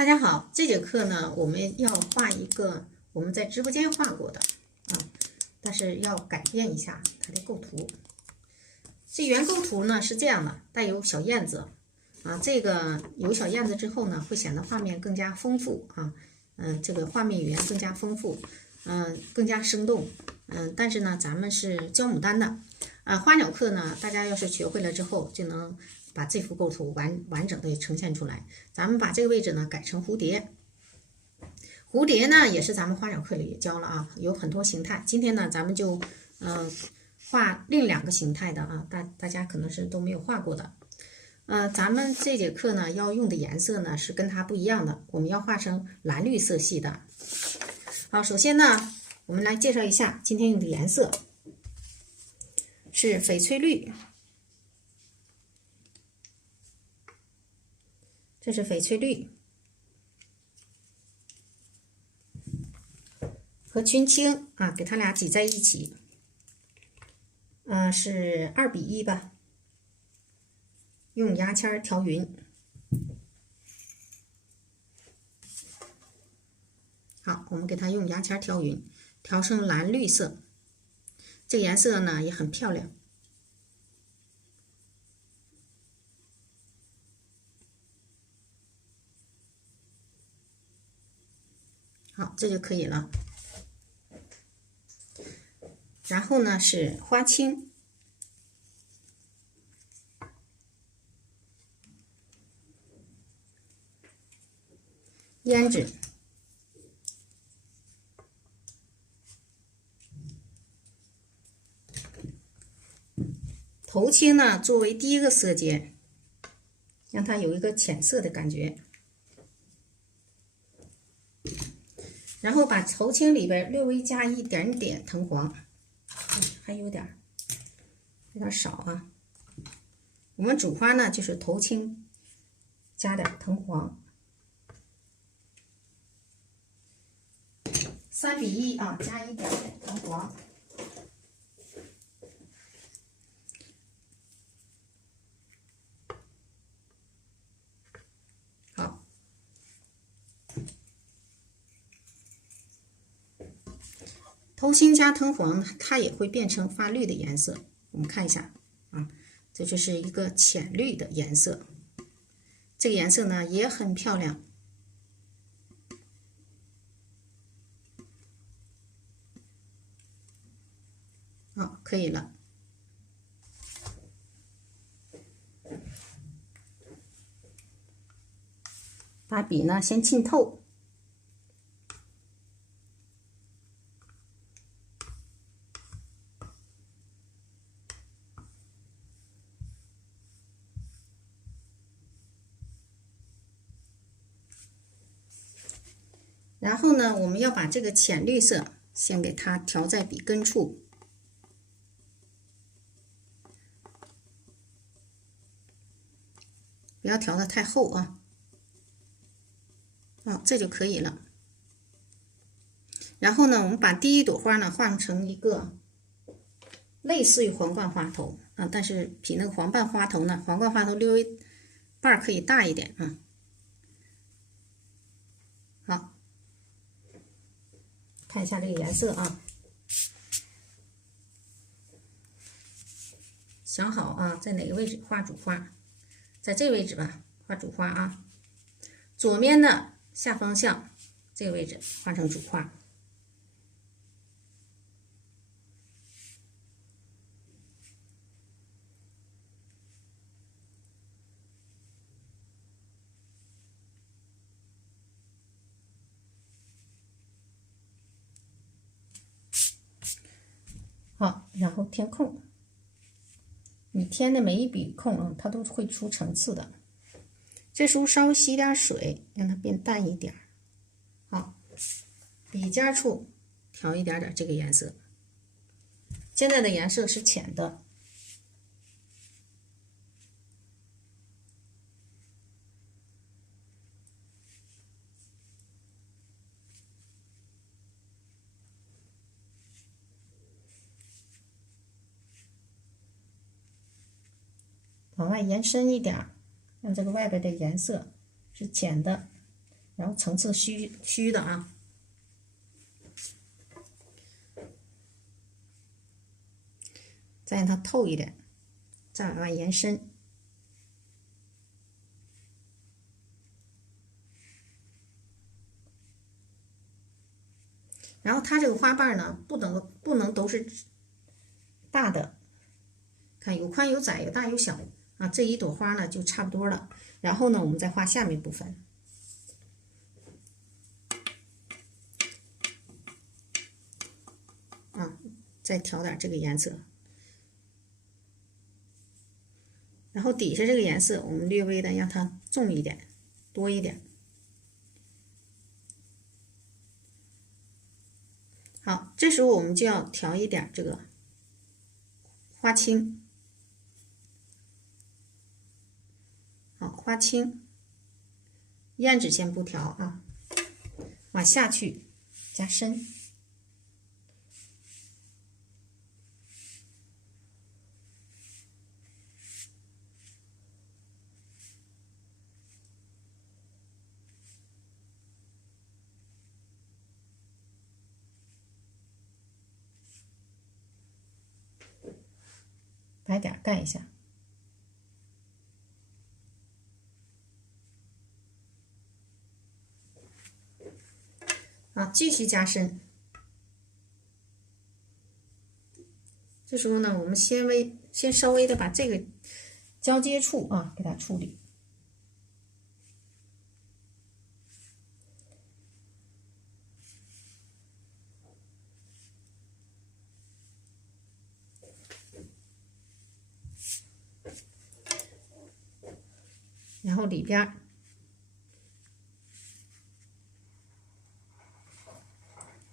大家好，这节课呢，我们要画一个我们在直播间画过的但是要改变一下它的构图。这原构图呢是这样的，带有小燕子这个有小燕子之后呢，会显得画面更加丰富这个画面语言更加丰富，更加生动，但是呢，咱们是教牡丹的花鸟课呢，大家要是学会了之后，就能把这幅构图完整的呈现出来。咱们把这个位置呢改成蝴蝶，蝴蝶呢也是咱们花鸟课里也教了有很多形态。今天呢，咱们就画另两个形态的大家可能是都没有画过的。咱们这节课呢要用的颜色呢是跟它不一样的，我们要画成蓝绿色系的。好，首先呢，我们来介绍一下今天用的颜色是翡翠绿，这是翡翠绿和群青给它俩挤在一起，是2:1吧。用牙签调匀。好，我们给它用牙签调匀，调成蓝绿色。这个颜色呢也很漂亮。好，这就可以了。然后呢是花青。胭脂，头青呢作为第一个色阶，让它有一个浅色的感觉，然后把头青里边略微加一点点藤黄，还有点少我们主花呢就是头青加点藤黄。3:1加一点点藤黄。好，头青加藤黄，它也会变成发绿的颜色。我们看一下这就是一个浅绿的颜色。这个颜色呢也很漂亮。好，可以了。把笔呢先浸透。然后呢，我们要把这个浅绿色先给它调在笔根处。不要调得太厚这就可以了。然后呢，我们把第一朵花呢画成一个类似于皇冠花头但是比那个皇冠花头略微瓣可以大一点好，看一下这个颜色想好在哪个位置画主花，在这个位置吧，画主花左面的下方向这个位置画成主花。好，然后填空。你填的每一笔空它都会出层次的。这时候稍微洗点水，让它变淡一点。好，笔尖处调一点点这个颜色。现在的颜色是浅的。往外延伸一点，让这个外边的颜色是浅的，然后层次虚的啊。再让它透一点，再往外延伸。然后它这个花瓣呢，不能都是大的，看有宽有窄，有大有小啊。这一朵花呢就差不多了。然后呢，我们再画下面部分啊，再调点这个颜色。然后底下这个颜色，我们略微的让它重一点，多一点。好，这时候我们就要调一点这个花青。好，花青，胭脂先不调啊，往下去加深。白点盖一下，啊，继续加深。这时候呢，我们先稍微的把这个交接处啊给它处理。然后里边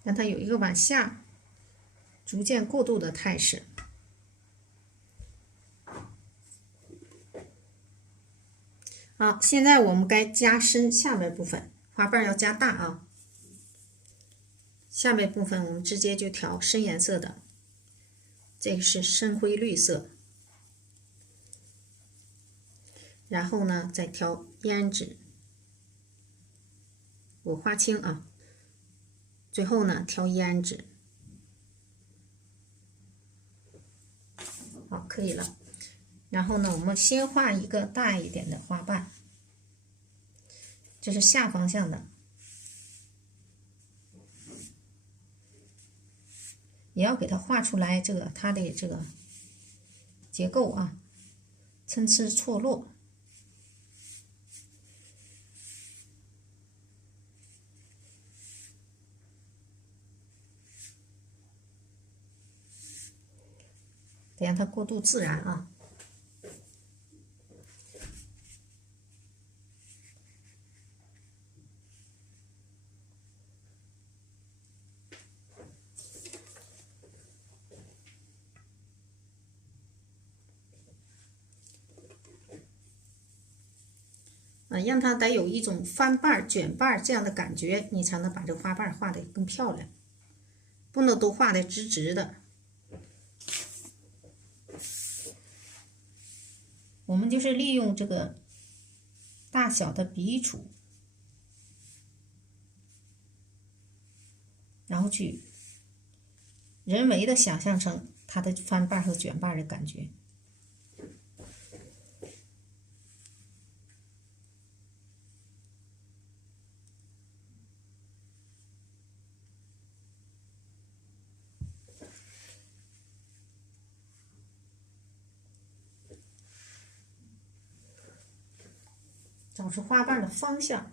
让它有一个往下逐渐过渡的态势。好，现在我们该加深下面部分，花瓣要加大啊。下面部分我们直接就调深颜色的，这个是深灰绿色。然后呢，再调胭脂，我花青啊。最后呢，调胭脂。好，可以了。然后呢，我们先画一个大一点的花瓣，这是下方向的，也要给它画出来这个它的这个结构啊，参差错落。得让它过渡自然啊。让它得有一种翻瓣、卷瓣这样的感觉，你才能把这个花瓣画得更漂亮，不能都画得直直的。我们就是利用这个大小的笔触，然后去人为的想象成它的翻瓣和卷瓣的感觉。找出花瓣的方向。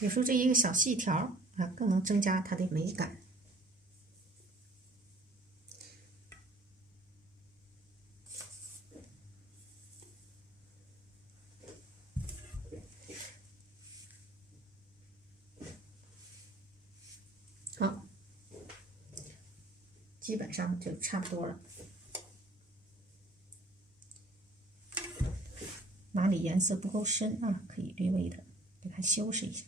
有时候这一个小细条啊，更能增加它的美感。好，基本上就差不多了。哪里颜色不够深啊，可以略微的给它修饰一下。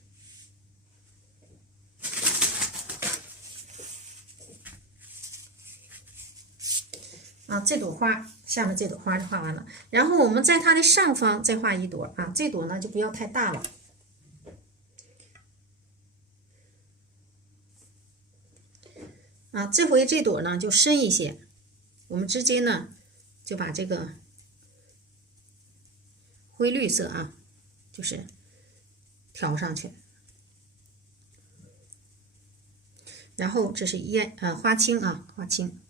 啊，这朵花下面这朵花就画完了，然后我们在它的上方再画一朵啊，这朵呢就不要太大了。啊，这回这朵呢就深一些，我们直接呢就把这个灰绿色啊，就是调上去，然后这是花青啊，花青，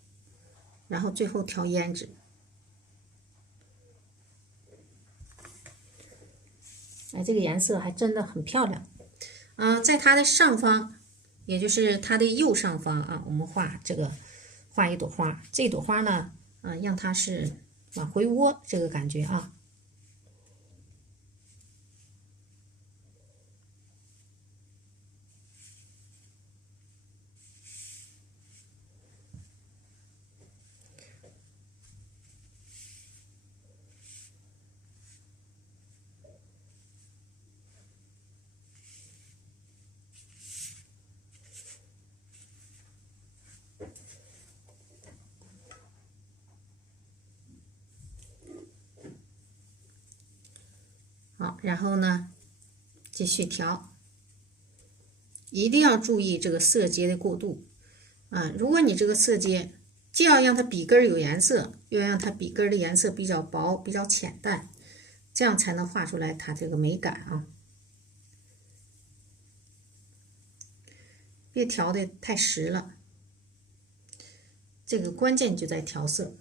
然后最后调胭脂。哎，这个颜色还真的很漂亮。在它的上方，也就是它的右上方啊，我们画一朵花。这朵花呢，让它是往回窝这个感觉啊。好，然后呢，继续调，一定要注意这个色阶的过渡啊。如果你这个色阶既要让它笔根有颜色，又要让它笔根的颜色比较薄、比较浅淡，这样才能画出来它这个美感啊。别调的太实了，这个关键就在调色。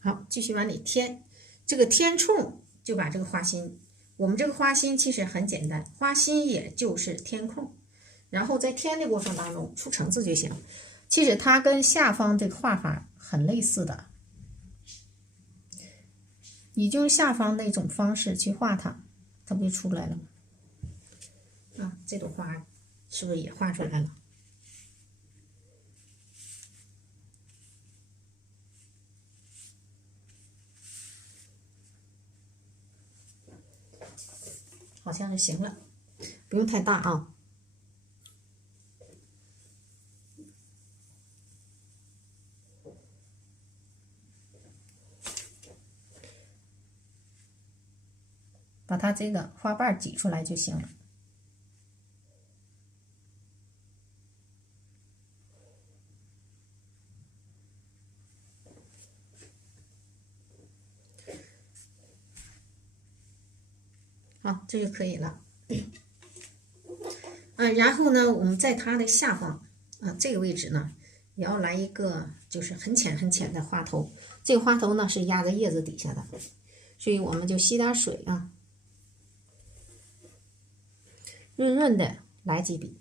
好，继续往里添，这个添冲就把这个花心，我们这个花心其实很简单，花心也就是填空，然后在填的过程当中出层次就行。其实它跟下方这个画法很类似的，你就用下方那种方式去画它，它不就出来了吗？啊，这朵花是不是也画出来了？好像是行了，不用太大啊。把它这个花瓣挤出来就行了。好，这就可以了。然后呢，我们在它的下方这个位置呢，也要来一个就是很浅很浅的花头。这个花头呢是压在叶子底下的，所以我们就吸点水啊，润润的来几笔，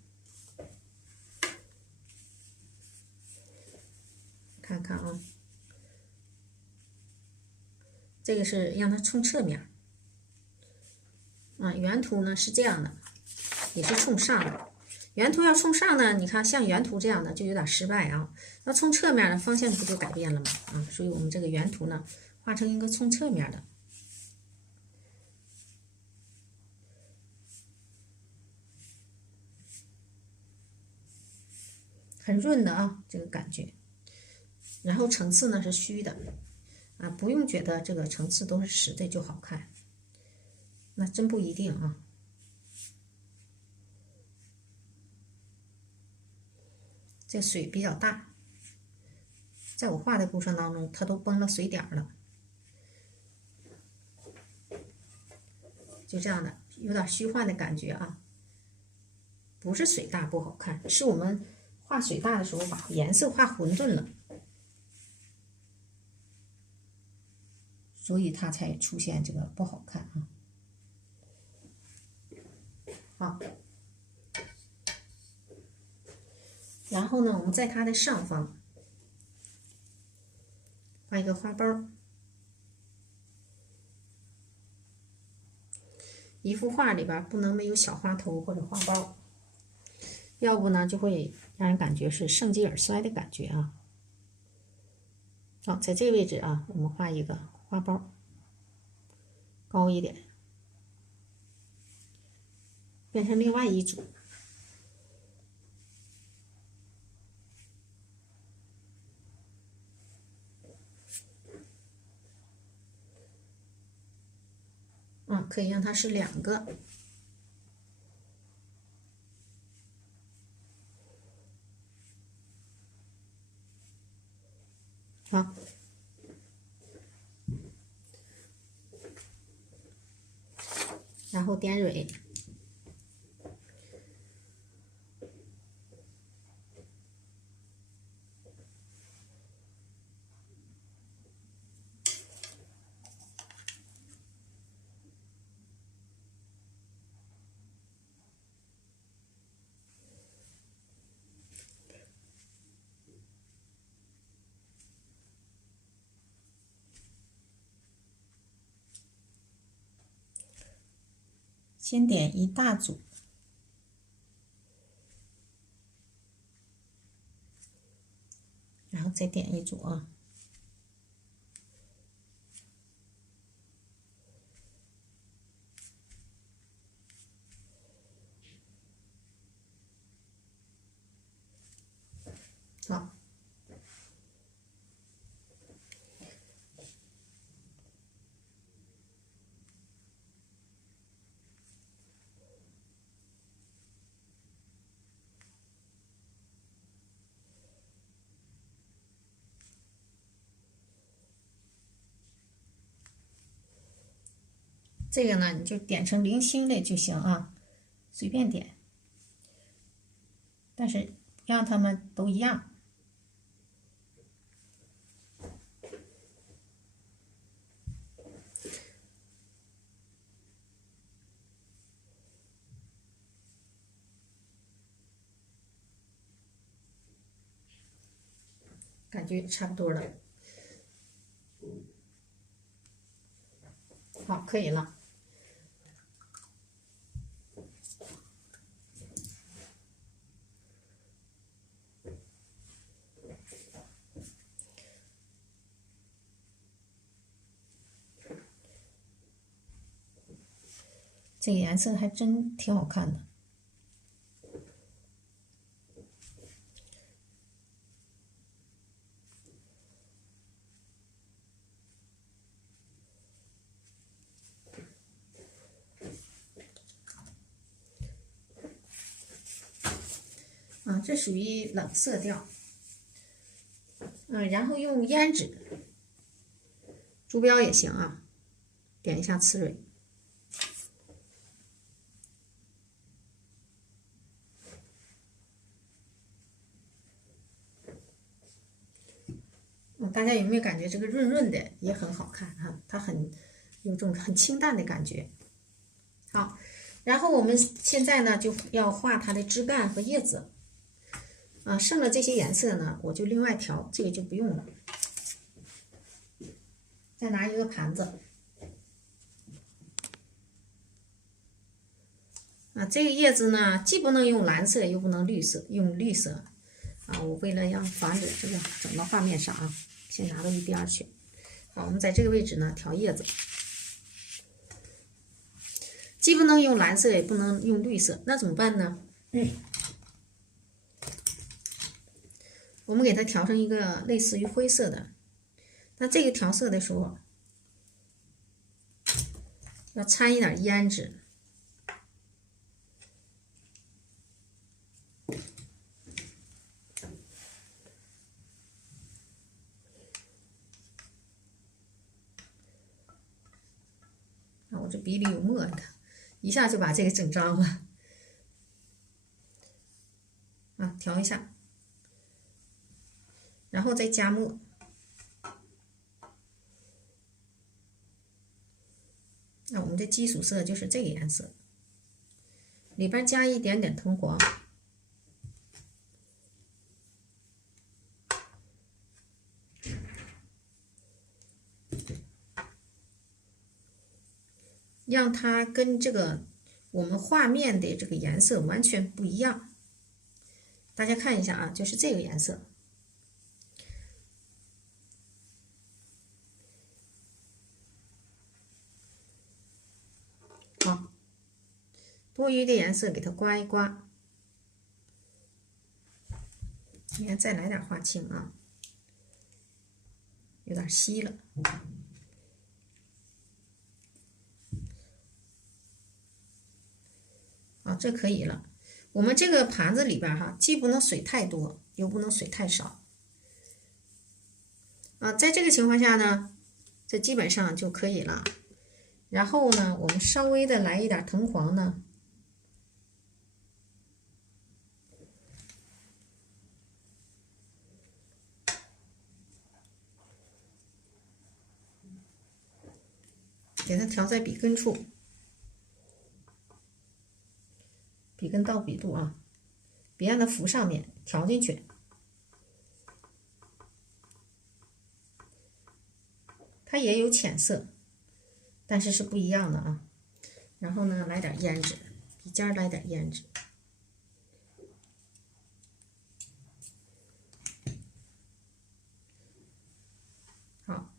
看看啊，这个是让它冲侧面原图呢是这样的，也是冲上的。原图要冲上呢，你看像原图这样的就有点失败啊。那冲侧面的方向不就改变了吗？所以我们这个原图呢画成一个冲侧面的。很润的啊，这个感觉。然后层次呢是虚的不用觉得这个层次都是实的就好看，那真不一定啊。这水比较大，在我画的过程当中，它都崩了水点了，就这样的，有点虚幻的感觉啊。不是水大不好看，是我们画水大的时候把颜色画混沌了，所以它才出现这个不好看啊。好，然后呢，我们在它的上方画一个花苞。一幅画里边不能没有小花头或者花苞，要不呢就会让人感觉是盛极而衰的感觉啊。好，在这个位置啊，我们画一个花苞，高一点，变成另外一组。可以让它是2个。好，然后点蕊。先点一大组，然后再点一组啊。好，这个呢，你就点成零星的就行啊，随便点，但是让它们都一样。感觉差不多了，好，可以了。这个颜色还真挺好看的。这属于冷色调。然后用胭脂，竹标也行啊，点一下刺蕊。大家有没有感觉这个润润的也很好看哈？它有种很清淡的感觉。好，然后我们现在呢就要画它的枝干和叶子。剩了这些颜色呢，我就另外调，这个就不用了。再拿一个盘子。这个叶子呢，既不能用蓝色，又不能用绿色。我为了防止这个整到画面上啊，先拿到一边去。好，我们在这个位置呢调叶子，既不能用蓝色，也不能用绿色，那怎么办呢？我们给它调成一个类似于灰色的。那这个调色的时候，要掺一点胭脂。我这笔里有墨，你看，一下就把这个整脏了。调一下，然后再加墨。那我们的基础色就是这个颜色。里边加一点点藤黄。让它跟这个我们画面的这个颜色完全不一样。大家看一下啊，就是这个颜色。好，多余的颜色给它刮一刮。你看，再来点画青啊，有点稀了。啊，这可以了。我们这个盘子里边哈，既不能水太多，又不能水太少。啊，在这个情况下呢，这基本上就可以了。然后呢，我们稍微的来一点藤黄呢，给它调在笔根处，笔根到笔肚啊，别让它浮上面，调进去。它也有浅色，但是是不一样的啊。然后呢，来点胭脂，笔尖来点胭脂。好，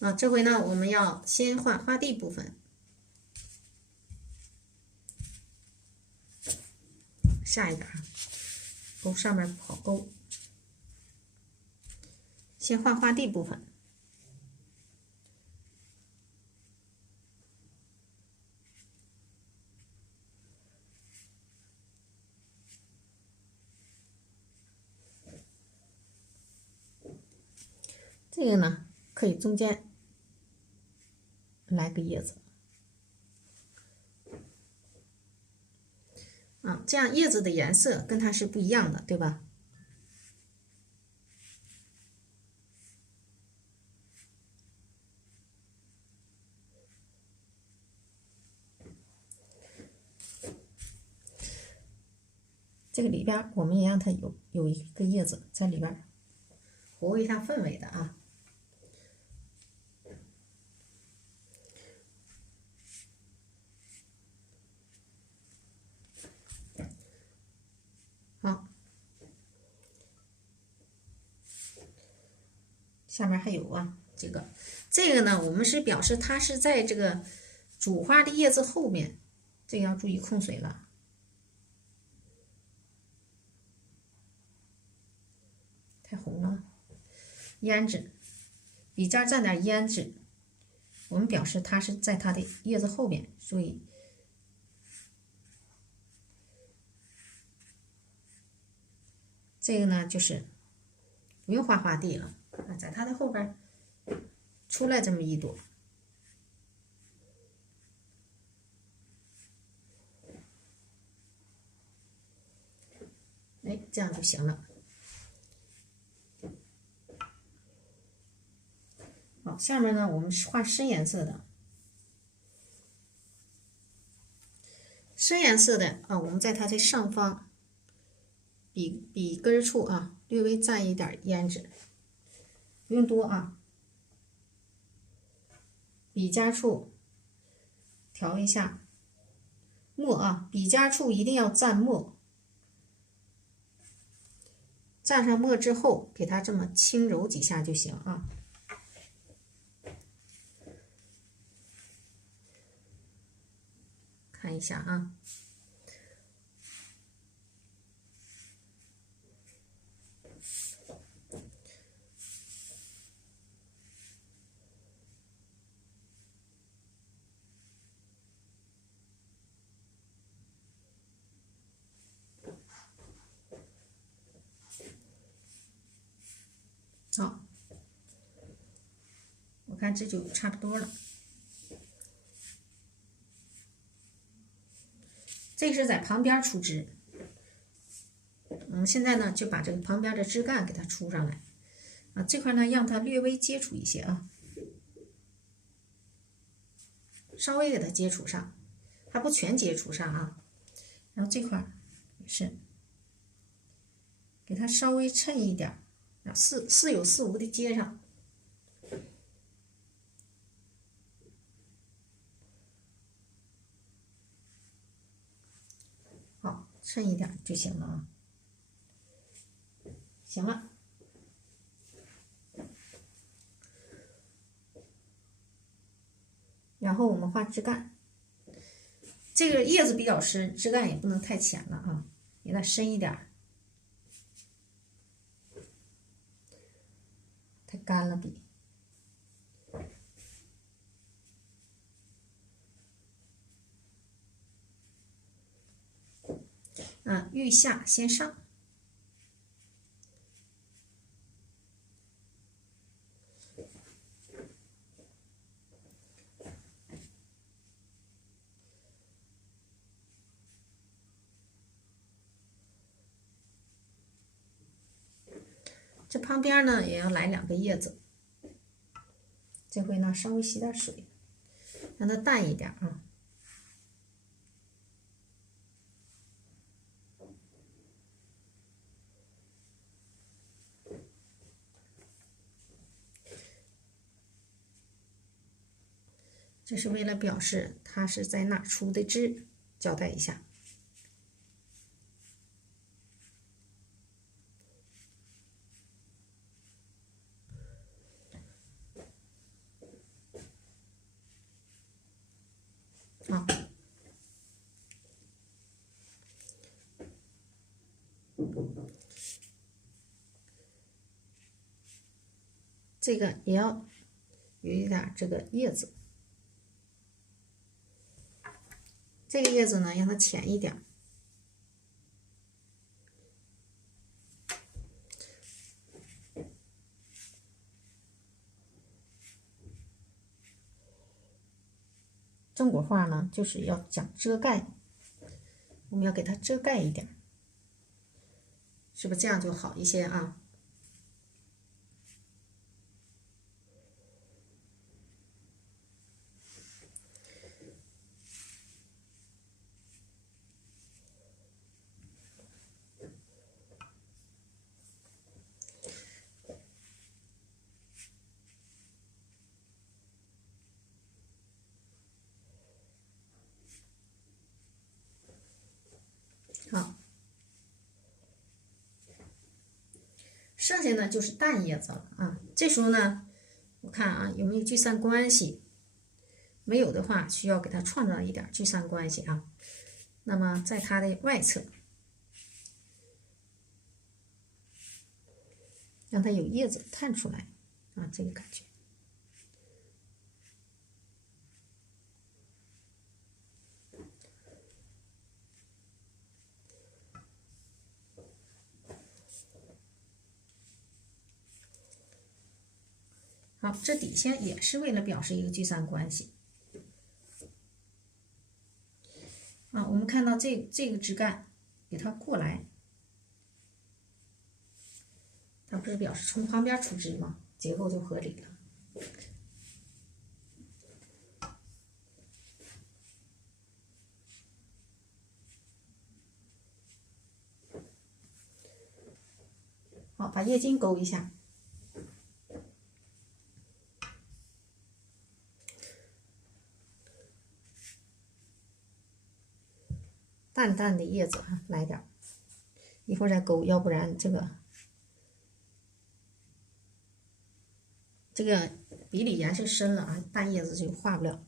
啊，这回呢，我们要先画花蒂部分，下一点勾上面不好勾，先画花蒂部分。这个呢，可以中间来个叶子。啊，这样叶子的颜色跟它是不一样的，对吧？这个里边我们也让它有一个叶子在里边，活跃一下氛围的啊。好，下面还有啊，这个呢，我们是表示它是在这个主花的叶子后面，这个要注意控水了。太红了，胭脂，笔尖蘸点胭脂，我们表示它是在它的叶子后面，所以这个呢就是不用画花蒂了，在它的后边出来这么一朵，哎，这样就行了。好，下面呢我们是画深颜色的，深颜色的啊，我们在它的上方笔根处啊，略微蘸一点胭脂，不用多啊。笔尖处调一下墨啊，笔尖处一定要蘸墨，蘸上墨之后，给它这么轻揉几下就行啊。看一下啊。好，我看这就差不多了。这个是在旁边出枝。现在呢就把这个旁边的枝干给它出上来啊，这块呢让它略微接触一些啊，稍微给它接触上，还不全接触上啊。然后这块也是给它稍微衬一点，似有似无的接上。好，衬一点就行了啊。行了，然后我们画枝干。这个叶子比较深，枝干也不能太浅了啊，给它深一点，太干了笔。欲下先上。这旁边呢也要来2个叶子，这回呢稍微洗点水，让它淡一点啊。这是为了表示它是在哪出的枝，交代一下。啊，这个也要有一点这个叶子，这个叶子呢让它浅一点。中国画呢就是要讲遮盖，我们要给它遮盖一点，是不是这样就好一些啊？好，剩下呢就是淡叶子了啊。这时候呢，我看啊有没有聚散关系，没有的话需要给它创造一点聚散关系啊。那么在它的外侧，让它有叶子探出来啊，这个感觉。好，这底下也是为了表示一个聚散关系啊。我们看到这个枝干，给它过来，它不是表示从旁边出枝吗？结构就合理了。好，把叶筋勾一下。淡淡的叶子啊，来点，一会儿再勾，要不然这个笔里颜色深了啊，淡叶子就画不了。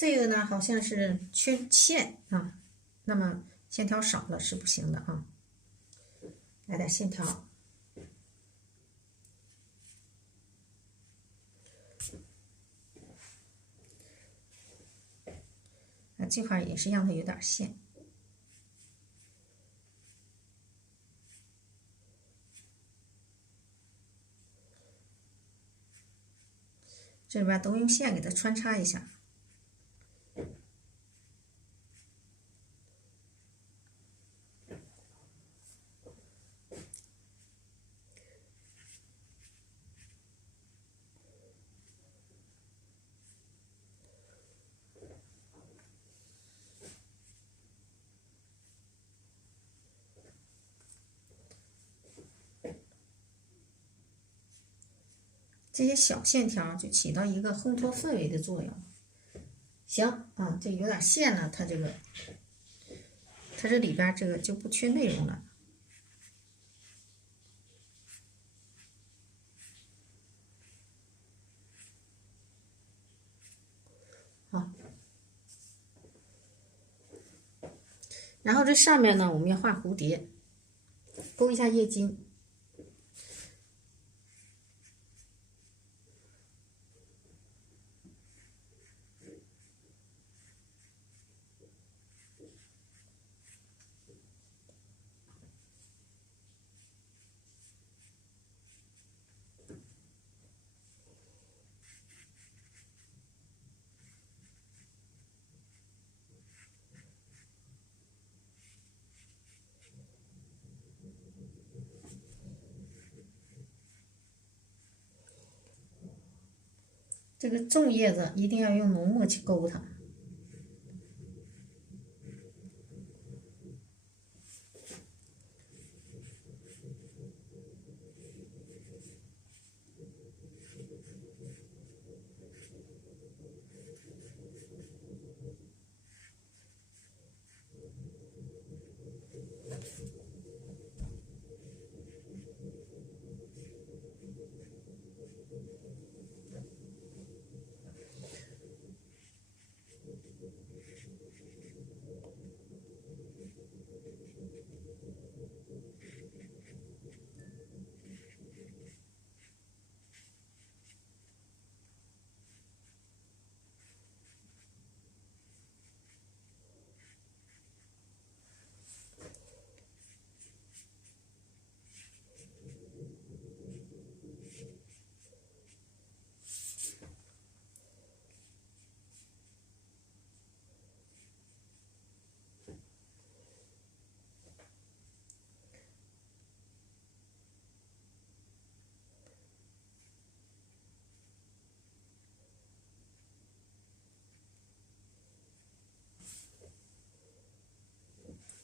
这个呢好像是缺线啊，那么线条少了是不行的啊，来点线条。这块也是让它有点线。这里边都用线给它穿插一下。这些小线条就起到一个烘托氛围的作用。行啊，这有点线了，它这里边这个就不缺内容了。好，然后这上面呢，我们要画蝴蝶，勾一下叶筋。这个重叶子一定要用浓墨去勾它。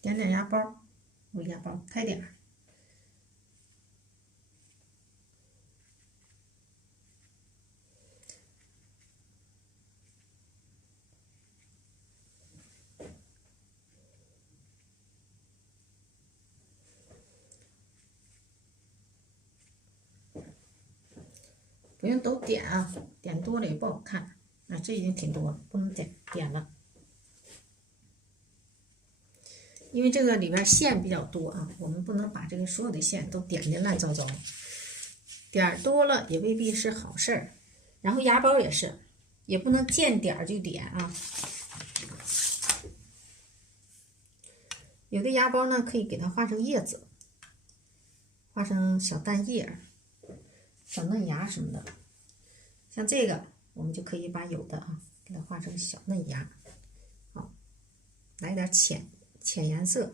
点点芽包，芽包开点儿。不用都点啊，点多了也不好看。啊，这已经挺多了，不能点了。因为这个里边线比较多啊，我们不能把这个所有的线都点的乱糟糟，点多了也未必是好事儿。然后芽包也是，也不能见点就点啊。有的芽包呢，可以给它画成叶子，画成小蛋叶、小嫩芽什么的。像这个，我们就可以把有的啊，给它画成小嫩芽。好，来点浅颜色，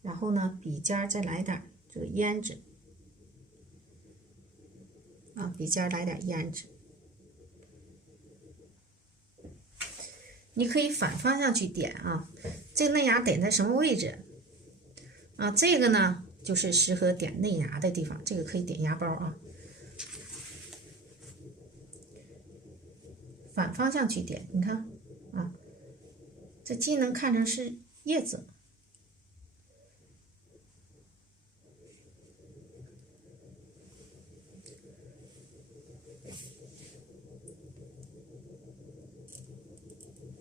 然后呢，笔尖再来点这个胭脂啊，笔尖来点胭脂。你可以反方向去点啊，这个嫩芽点在什么位置啊？这个呢，就是适合点嫩芽的地方，这个可以点芽包啊。反方向去点，你看啊，这既能看成是叶子，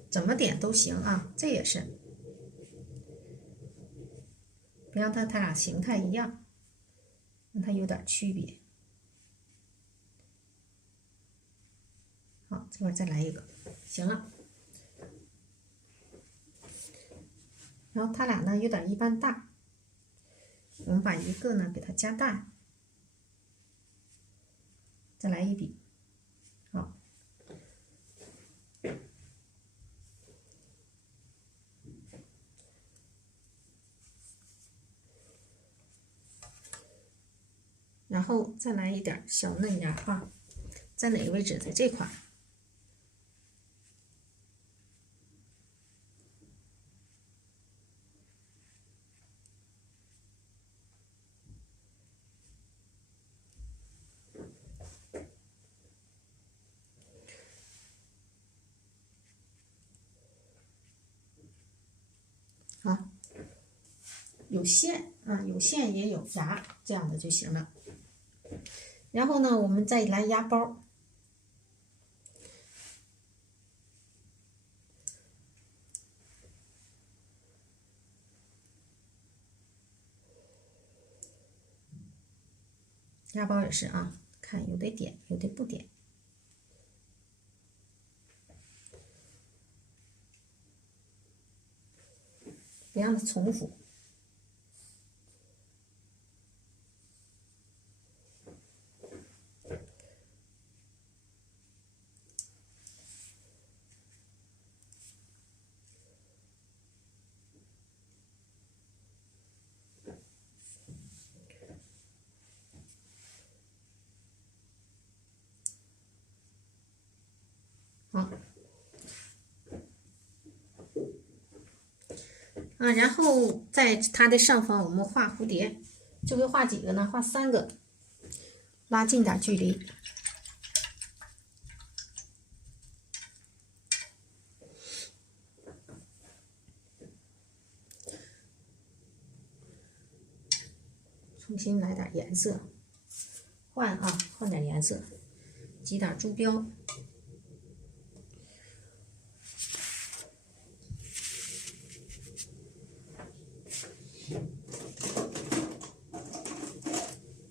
怎么点都行啊，这也是，别让它俩形态一样，让它有点区别。好，这块再来一个，行了。然后它俩呢有点一般大，我们把一个呢给它加大，再来一笔，好。然后再来一点小嫩芽啊，在哪个位置？在这块。好，有线啊，有线也有芽，这样的就行了。然后呢，我们再来压包。压包也是啊，看有的点，有的不点。别让它重复。好，然后在它的上方我们画蝴蝶，这回画几个呢？画3个，拉近点距离。重新来点颜色，换点颜色，挤点珠标。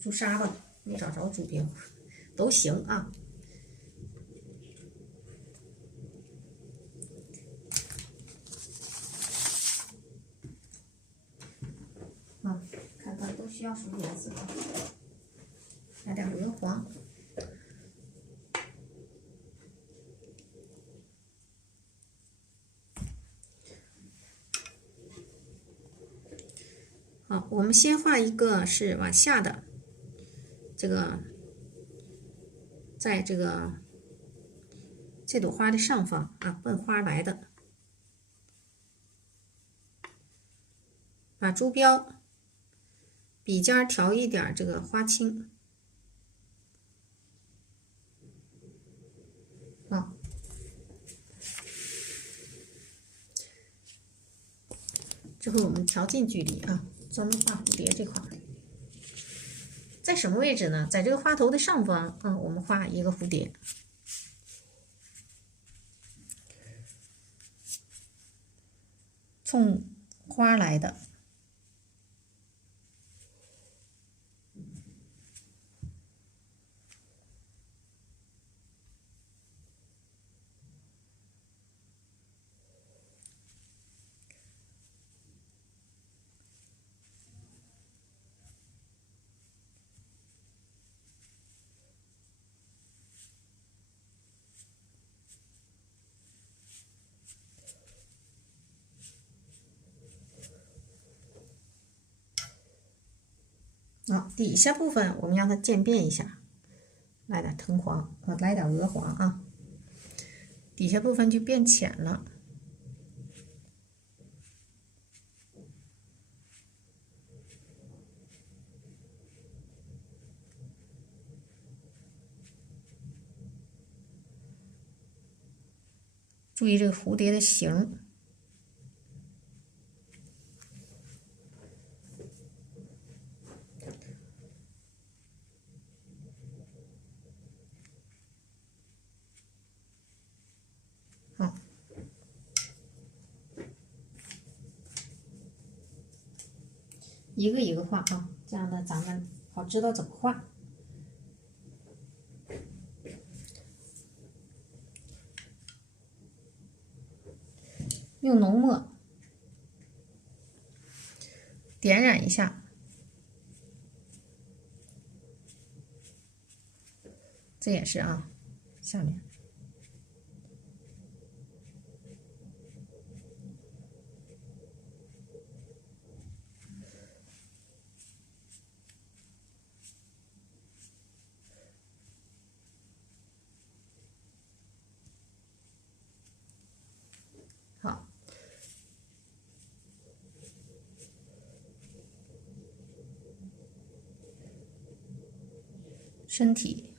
朱砂吧，没找着珠标，都行啊。看看都需要什么颜色啊？来点鹅黄。好，我们先画一个是往下的，这个，在这朵花的上方啊，奔花来的，把珠标笔尖调一点这个花青，啊，这回我们调近距离啊，专门画蝴蝶这块。在什么位置呢？在这个花头的上方啊，我们画一个蝴蝶，冲花来的。底下部分我们让它渐变一下，来点藤黄，来点鹅黄啊，底下部分就变浅了。注意这个蝴蝶的形。好，一个一个画啊，这样呢咱们好知道怎么画。用浓墨点染一下，这也是啊，下面。好，身体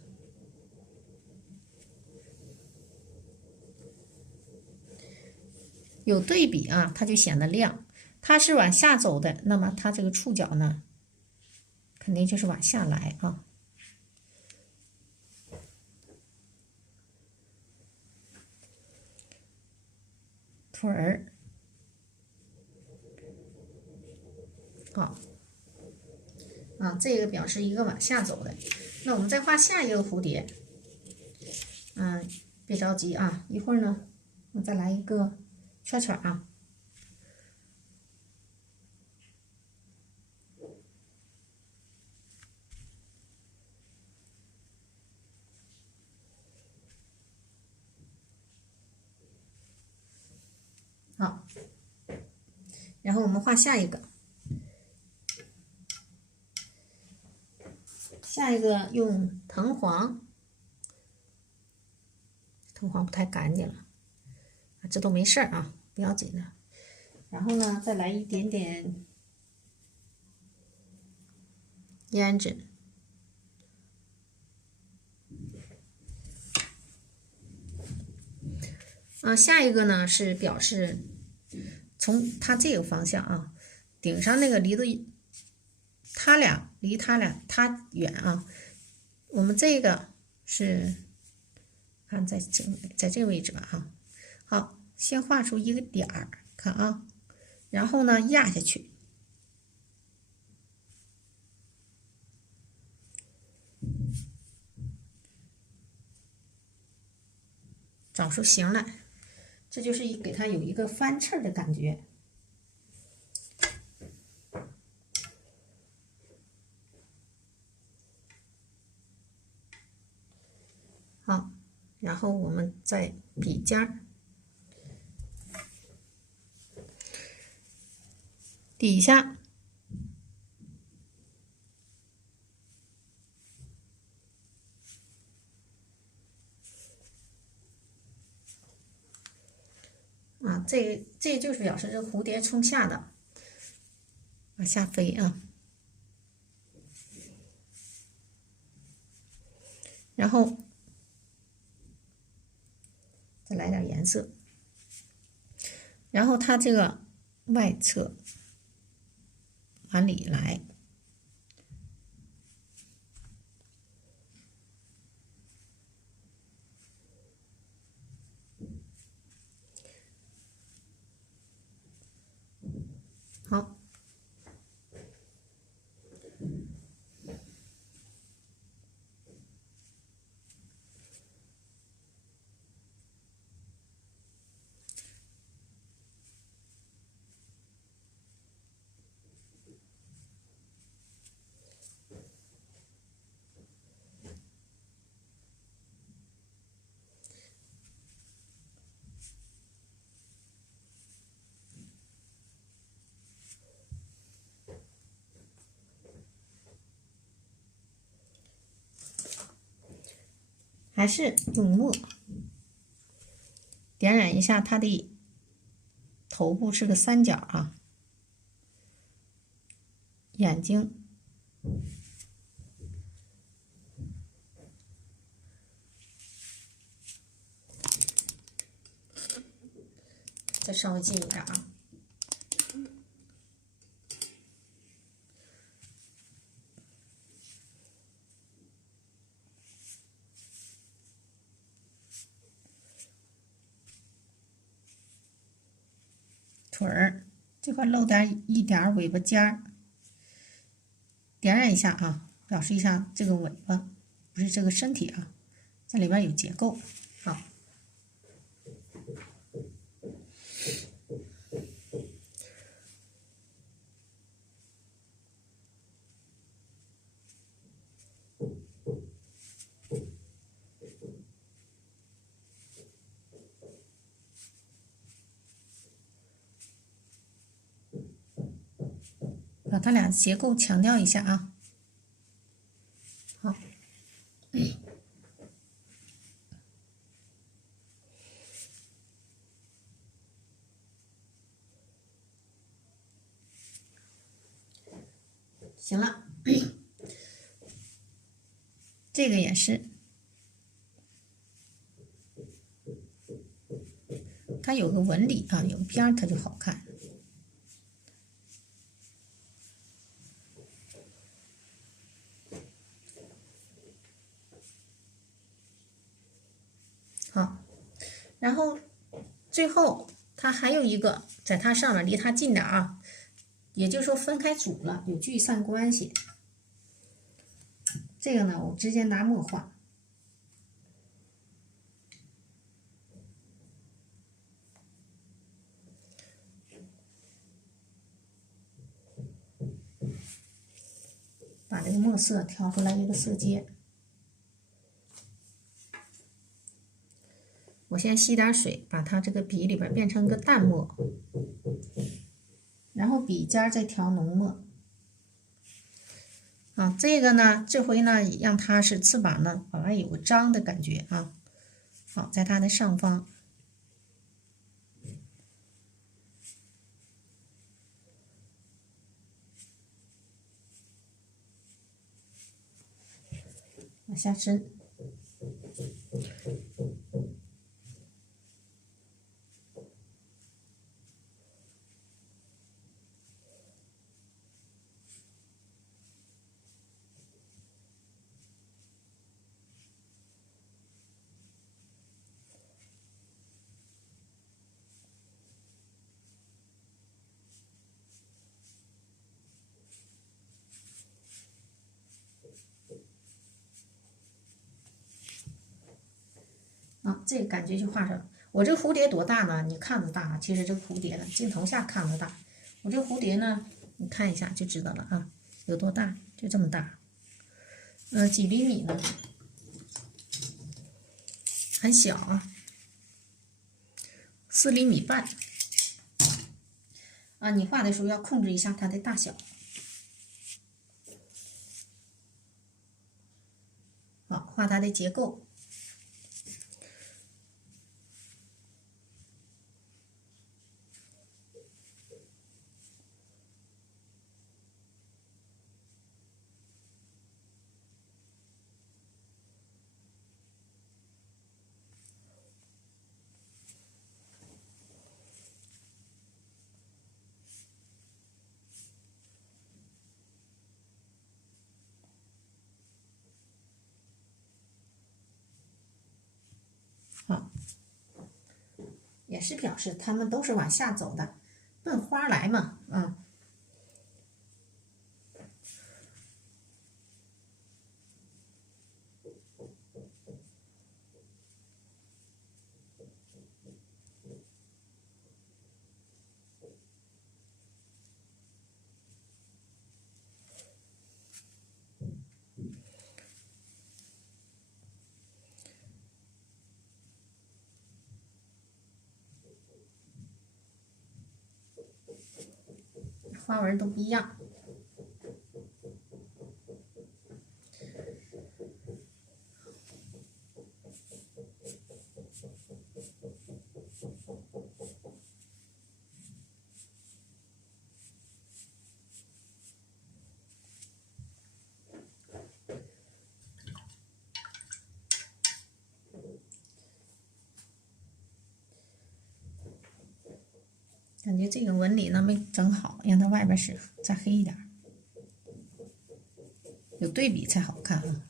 有对比啊，它就显得亮。它是往下走的，那么它这个触角呢，肯定就是往下来啊。腿儿，好，啊，这个表示一个往下走的。那我们再画下一个蝴蝶，别着急啊，一会儿呢，我再来一个圈圈啊。好，然后我们画下一个，下一个用藤黄，藤黄不太干净了，这都没事儿啊，不要紧的。然后呢，再来一点点胭脂。下一个呢是表示从它这个方向啊，顶上那个离它俩远啊，我们这个是看在这个位置吧啊。好，先画出一个点儿，看啊，然后呢压下去，找出形来。这就是给它有一个翻翅的感觉。好，然后我们再笔尖儿底下这就是表示这蝴蝶冲下的，往下飞啊。然后再来点颜色，然后它这个外侧往里来，好。还是用墨点染一下它的头部是个三角啊，眼睛再稍微近一点啊。腿儿这块露一点尾巴尖儿，点染一下啊，表示一下这个尾巴，不是这个身体啊，在里边有结构。好，把它俩结构强调一下啊。好，行了，这个也是，它有个纹理啊，有边儿它就好看。好，然后最后它还有一个在它上面，离它近点啊，也就是说分开组了，有聚散关系。这个呢，我直接拿墨画，把这个墨色调出来一个色阶。我先吸点水，把它这个笔里边变成个淡墨，然后笔尖再调浓墨。啊，这个呢，这回呢，让它是翅膀呢，往外有个张的感觉啊。好，在它的上方。往下伸。啊，这个感觉就画上了。我这个蝴蝶多大呢？你看着大，其实这个蝴蝶呢，镜头下看着大。我这个蝴蝶呢，你看一下就知道了啊，有多大？就这么大。几厘米呢？很小啊，4厘米半。啊，你画的时候要控制一下它的大小。好，画它的结构。好，也是表示它们都是往下走的，奔花来嘛，花纹都不一样。感觉这个纹理呢没整好，让它外边是再黑一点，有对比才好看啊。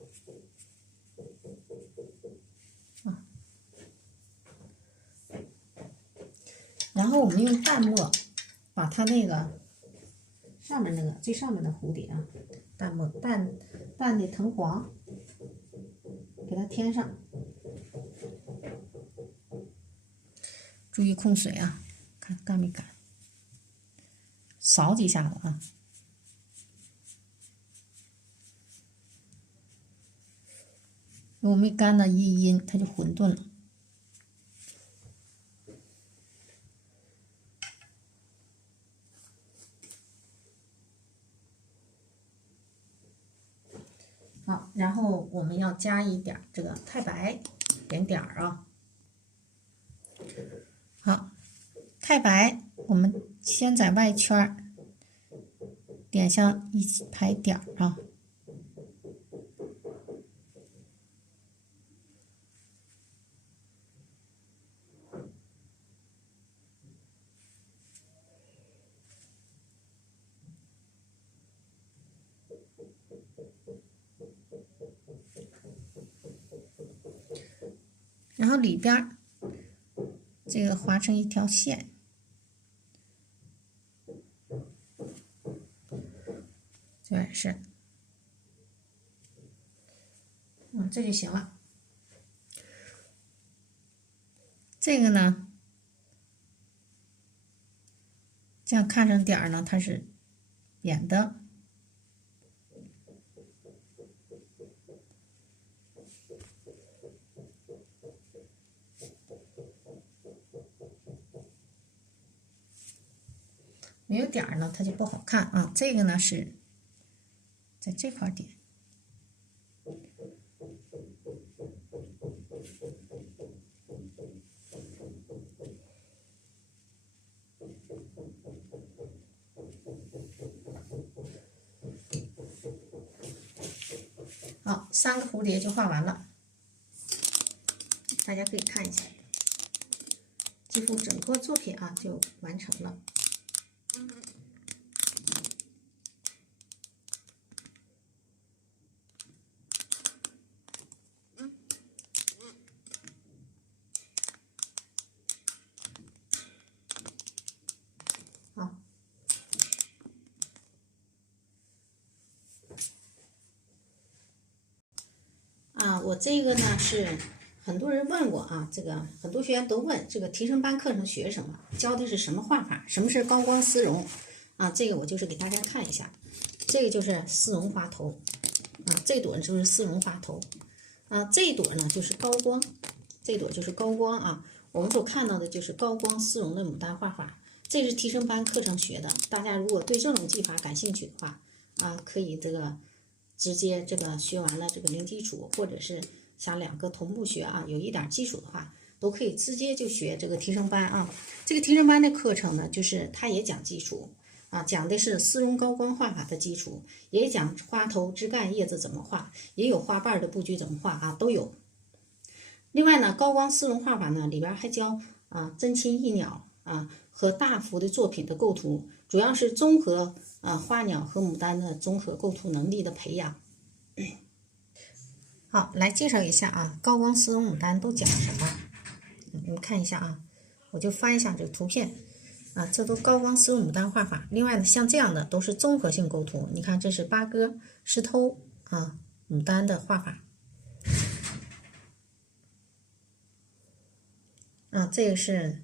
然后我们用淡墨把它那个上面那个最上面的蝴蝶啊，淡的藤黄，给它添上，注意控水啊，看干没干，扫几下子啊。如果没干呢，一阴它就混沌了。好，然后我们要加一点这个太白，点啊。好，太白我们先在外圈点上一排点啊。然后里边这个划成一条线，这也是，这就行了。这个呢，这样看成点呢，它是扁的。没有点呢，它就不好看啊。这个呢是在这块点，好，3个蝴蝶就画完了，大家可以看一下，几乎整个作品啊就完成了。好，我这个呢是很多人问过啊，这个很多学员都问，这个提升班课程学什么，教的是什么画法，什么是高光丝绒啊？这个我就是给大家看一下，这个就是丝绒花头啊，这朵就是丝绒花头啊，这一朵呢就是高光，这朵就是高光啊。我们所看到的就是高光丝绒的牡丹画法，这是提升班课程学的。大家如果对这种技法感兴趣的话啊，可以这个直接这个学完了这个零基础，或者是想2个同步学啊，有一点基础的话，都可以直接就学这个提升班啊。这个提升班的课程呢，就是它也讲基础啊，讲的是丝绒高光画法的基础，也讲花头、枝干、叶子怎么画，也有花瓣的布局怎么画啊，都有。另外呢，高光丝绒画法呢，里边还教珍禽异鸟啊和大幅的作品的构图，主要是综合花鸟和牡丹的综合构图能力的培养。好，来介绍一下啊，高光丝绒牡丹都讲什么？你们看一下啊，我就翻一下这个图片啊，这都高光丝绒牡丹画法。另外呢，像这样的都是综合性构图，你看这是八哥、石头啊、牡丹的画法。啊，这个是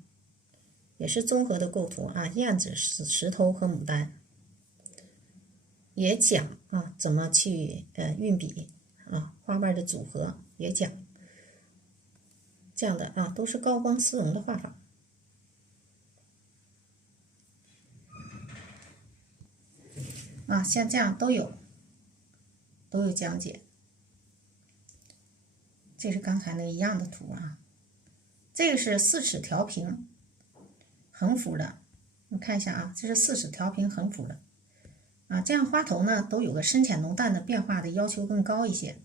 也是综合的构图啊，燕子、石头和牡丹，也讲啊怎么去运笔啊，花瓣的组合也讲，这样的啊都是高光丝绒的画法啊，像这样都有讲解。这是刚才那一样的图啊。这个是4尺调平横幅的，你看一下啊，这是4尺调平横幅的啊，这样花头呢都有个深浅浓淡的变化的要求更高一些，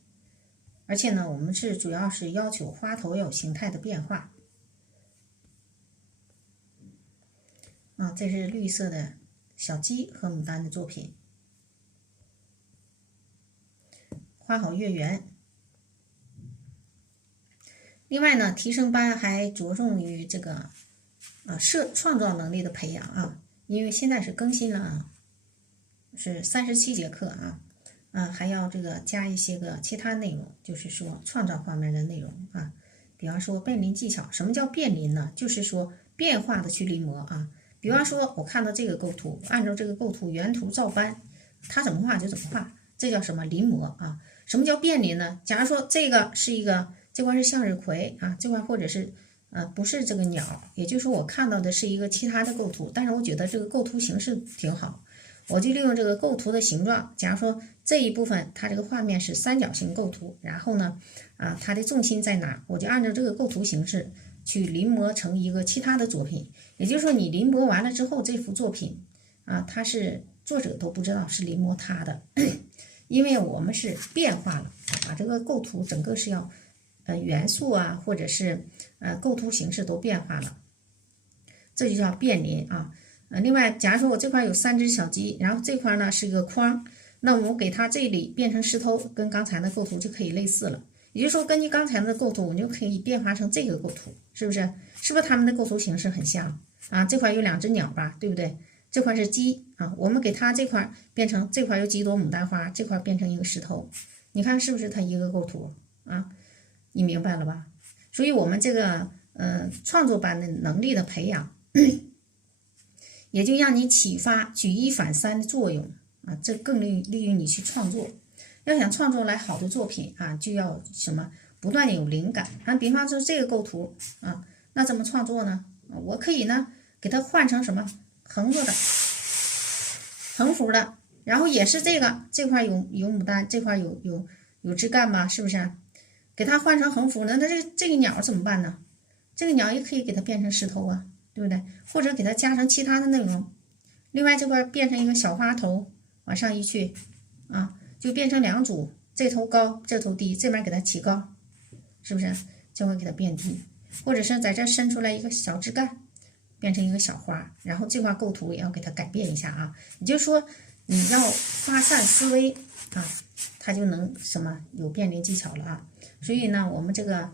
而且呢，我们是主要是要求花头要有形态的变化啊。这是绿色的小鸡和牡丹的作品，花好月圆。另外呢，提升班还着重于这个创造能力的培养啊，因为现在是更新了啊，是37节课啊，还要这个加一些个其他内容，就是说创造方面的内容啊。比方说变临技巧，什么叫变临呢？就是说变化的去临摹啊。比方说我看到这个构图，按照这个构图原图照搬，它怎么画就怎么画，这叫什么临摹啊？什么叫变临呢？假如说这个是一个这块是向日葵啊，这块或者是不是这个鸟，也就是说我看到的是一个其他的构图，但是我觉得这个构图形式挺好。我就利用这个构图的形状，假如说这一部分它这个画面是三角形构图，然后呢，它的重心在哪，我就按照这个构图形式去临摹成一个其他的作品。也就是说，你临摹完了之后，这幅作品它是作者都不知道是临摹他的，因为我们是变化了，把这个构图整个是要元素或者是构图形式都变化了，这就叫变临啊。另外，假如说我这块有3只小鸡，然后这块呢是一个框，那我给它这里变成石头，跟刚才的构图就可以类似了。也就是说，根据刚才的构图，我就可以变化成这个构图，是不是？是不是它们的构图形式很像啊？这块有2只鸟吧，对不对？这块是鸡啊，我们给它这块变成这块有几朵牡丹花，这块变成一个石头，你看是不是它一个构图啊？你明白了吧？所以我们这个创作班的能力的培养。也就让你启发举一反三的作用啊，这更利于你去创作。要想创作来好的作品就要什么不断的有灵感比方说这个构图那怎么创作呢？我可以呢给它换成什么横着的、横幅的，然后也是这块有牡丹，这块有枝干吧，是不是？给它换成横幅呢，那这个鸟怎么办呢？这个鸟也可以给它变成石头啊。对不对？或者给它加上其他的内容，另外这块变成一个小花头，往上一去就变成2组，这头高，这头低，这边给它起高，是不是？这块给它变低，或者是在这伸出来一个小枝干，变成一个小花，然后这块构图也要给它改变一下也就是说，你要发散思维它就能什么有变临技巧了所以呢，我们这个。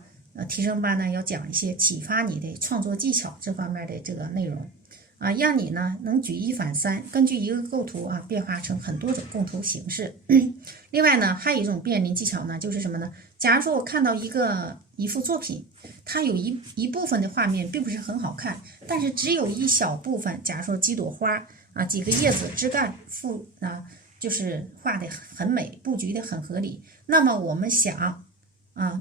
提升班呢要讲一些启发你的创作技巧这方面的这个内容让你呢能举一反三，根据一个构图变化成很多种构图形式。另外呢，还有一种变临技巧呢，就是什么呢？假如说我看到一幅作品，它有一部分的画面并不是很好看，但是只有一小部分，假如说几朵花几个叶子、枝干就是画的很美，布局的很合理。那么我们想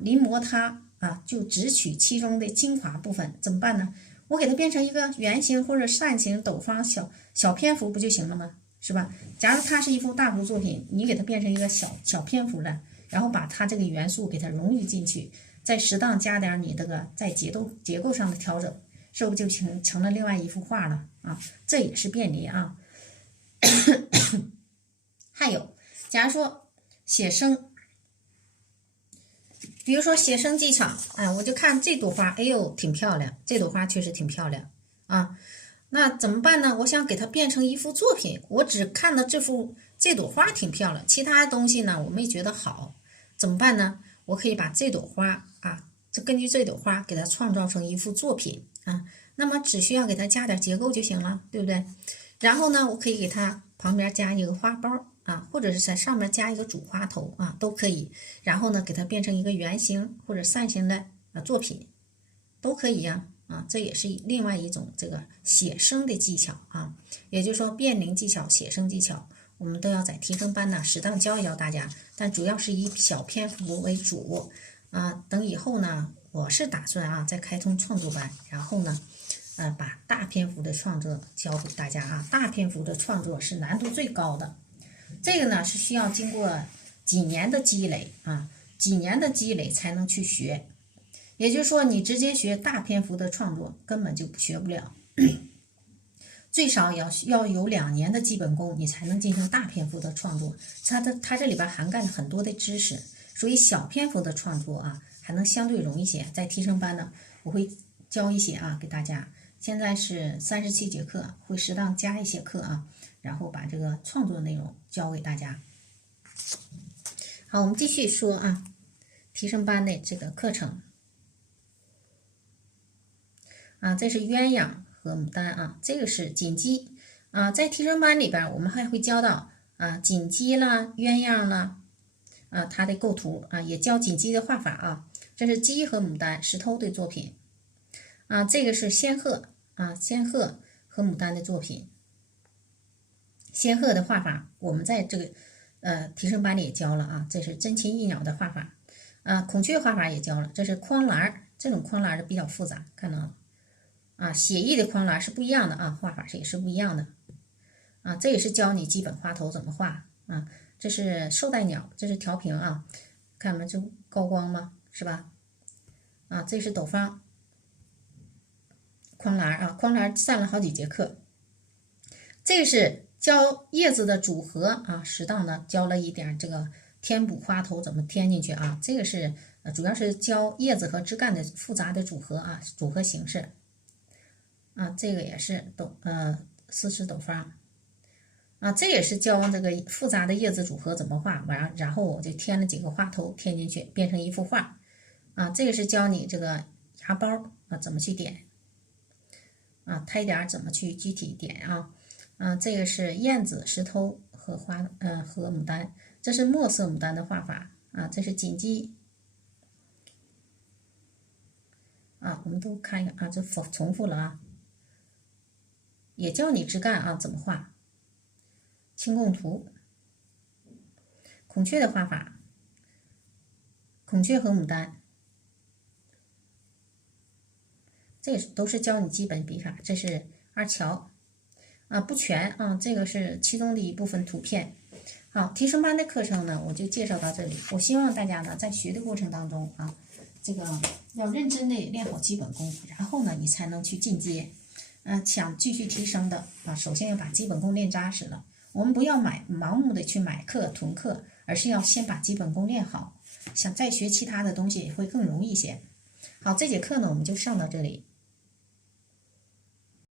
临摹它。就只取其中的精华部分，怎么办呢？我给它变成一个圆形或者扇形、斗方小篇幅不就行了吗？是吧？假如它是一幅大幅作品，你给它变成一个小篇幅的，然后把它这个元素给它融入进去，再适当加点你这个在结构上的调整，是不是就成了另外一幅画了这也是变临还有，假如说写生。比如说写生技巧我就看这朵花，哎呦挺漂亮，这朵花确实挺漂亮那怎么办呢？我想给它变成一幅作品，我只看到这朵花挺漂亮，其他东西呢我没觉得好，怎么办呢？我可以把这朵花就根据这朵花给它创造成一幅作品那么只需要给它加点结构就行了，对不对？然后呢，我可以给它旁边加一个花苞或者是在上面加一个主花头都可以。然后呢，给它变成一个圆形或者扇形的作品，都可以这也是另外一种这个写生的技巧也就是说变临技巧、写生技巧，我们都要在提升班适当教一教大家，但主要是以小篇幅为主等以后呢，我是打算再开通创作班，然后呢把大篇幅的创作教给大家大篇幅的创作是难度最高的，这个呢是需要经过几年的积累几年的积累才能去学。也就是说，你直接学大篇幅的创作根本就学不了，最少要有2年的基本功，你才能进行大篇幅的创作。它这里边涵盖了很多的知识，所以小篇幅的创作还能相对容易些。在提升班呢，我会教一些给大家。现在是37节课，会适当加一些课然后把这个创作内容教给大家。好，我们继续说提升班的这个课程这是鸳鸯和牡丹这个是锦鸡在提升班里边，我们还会教到锦鸡啦、鸳鸯啦，它的构图也教锦鸡的画法这是鸡和牡丹石头的作品这个是仙鹤仙鹤和牡丹的作品。仙鹤的画法我们在这个提升班里也教了这是真禽翼鸟的画法孔雀画法也教了，这是框栏，这种框栏的比较复杂，看到了写意的框栏是不一样的画法也是不一样的这也是教你基本花头怎么画这是绶带鸟，这是调平看们就高光吗？是吧？这是斗方框栏框栏占了好几节课。这是教叶子的组合适当的教了一点这个填补花头怎么填进去这个是主要是教叶子和枝干的复杂的组合组合形式这个也是丝丝斗方这也是教这个复杂的叶子组合怎么画，然后我就添了几个花头填进去，变成一幅画这个是教你这个芽苞怎么去点胎点怎么去具体点这个是燕子、石头和和牡丹，这是墨色牡丹的画法这是锦鸡我们都看一看这重复了也教你枝干怎么画。清供图，孔雀的画法，孔雀和牡丹，这都是教你基本笔法。这是二乔不全这个是其中的一部分图片。好，提升班的课程呢，我就介绍到这里。我希望大家呢，在学的过程当中这个要认真的练好基本功，然后呢，你才能去进阶。想继续提升的首先要把基本功练扎实了。我们不要盲目的去买课囤课，而是要先把基本功练好，想再学其他的东西会更容易一些。好，这节课呢我们就上到这里。